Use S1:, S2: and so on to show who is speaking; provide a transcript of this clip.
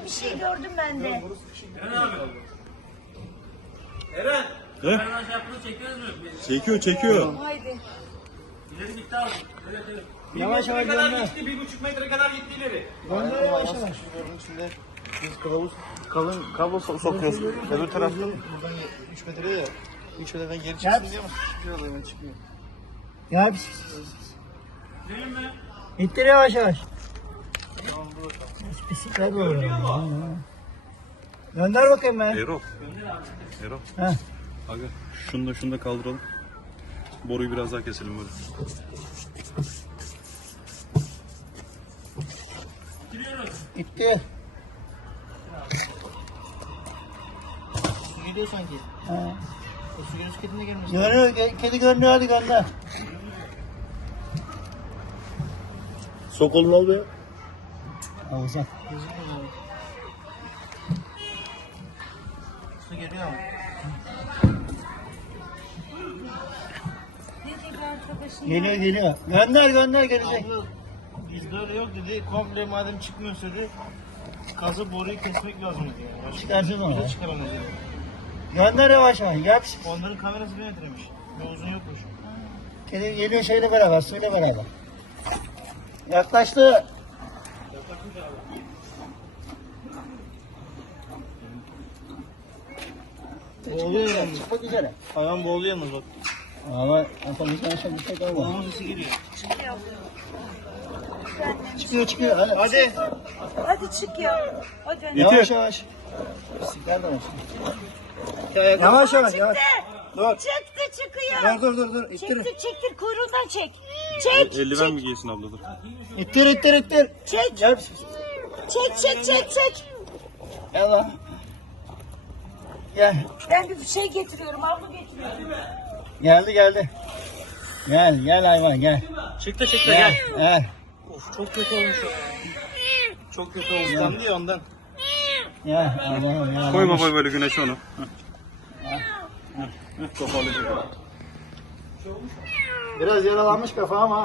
S1: bir şey gördüm ben de.
S2: Eren abi. Eren.
S3: He?
S2: Eren aşağı yapını çekiyoruz mu?
S3: Çekiyor çekiyor.
S1: Haydi.
S2: İleri gitti abi. Evet evet.
S4: Yavaş yavaş
S2: kadar
S4: gönder.
S2: gitti, 1,5 metre kadar gitti ileri.
S4: Gönder yavaş yavaş.
S5: Bunun içinde biz kalın kablo sokuyoruz. Öbür taraftan buradan 3 metreye ya. 3 metreden geri çıksın diye ama hiçbir şey oluyor, çıkmıyor.
S4: Ya
S2: Değil mi?
S4: ittir yavaş yavaş.
S5: Tamam bu da tamam.
S4: Bisiklet olur. Gönder bakayım ben.
S3: Erol. Erol.
S4: Heh.
S3: Aga şunu da kaldıralım. Boruyu biraz daha keselim böyle.
S4: İttir.
S5: Su geliyor sanki.
S4: Ha.
S5: Su geliyor, kedine gelmesin.
S4: Görünüyor, kedi görünüyor, hadi gönder.
S3: Sok kolunu al be.
S4: Al uzat.
S5: Su geliyor ama.
S1: Ne tekrar çok
S4: Geliyor. Gönder gelecek.
S5: Bizde öyle yok dedi. Komple madem çıkmıyor dedi. Kazı boruyu kesmek lazım dedi. Yani.
S4: Çıkarsın onu.
S5: Bize çıkaramaz dedi.
S4: Gönder yavaş yavaş. Yap.
S5: Onların kamerası 1 metremiş. Ve uzun yokmuş.
S4: Kedi geliyor şeyle beraber, suyla beraber. Yaklaştı.
S5: Boğuluyor yalnız.
S4: Çıkmak üzere.
S5: Hayvan boğuluyor yalnız bak.
S4: Ama atamızdan aşağı bir şey kalmadı.
S5: Boğulma sesi geliyor.
S4: Çıkıyor. Hadi.
S5: Hadi.
S1: Hadi çık ya. Hadi.
S4: Yavaş. Bisiklet de var. Yavaş. Dur.
S1: Çıktı çıkıyor.
S4: Dur. İttir.
S1: Çektir kuyruğundan çek. Çek.
S3: Eldiven mi giysin abla dur.
S4: İttir.
S1: Çek.
S4: Gel.
S1: Çek.
S4: Gel lan. Gel.
S1: Ben bir şey getiriyorum. Havlu getiriyorum.
S4: Geldi. Gel hayvan gel.
S5: Çıktı gel.
S4: Gel.
S5: Of çok kötü olmuş. Çok kötü olmuş. Yandı ya ondan.
S4: Gel. Allah'ım ya.
S3: Koy baba böyle güneşe onu. Kapalı.
S4: Biraz yaralanmış kafa ama.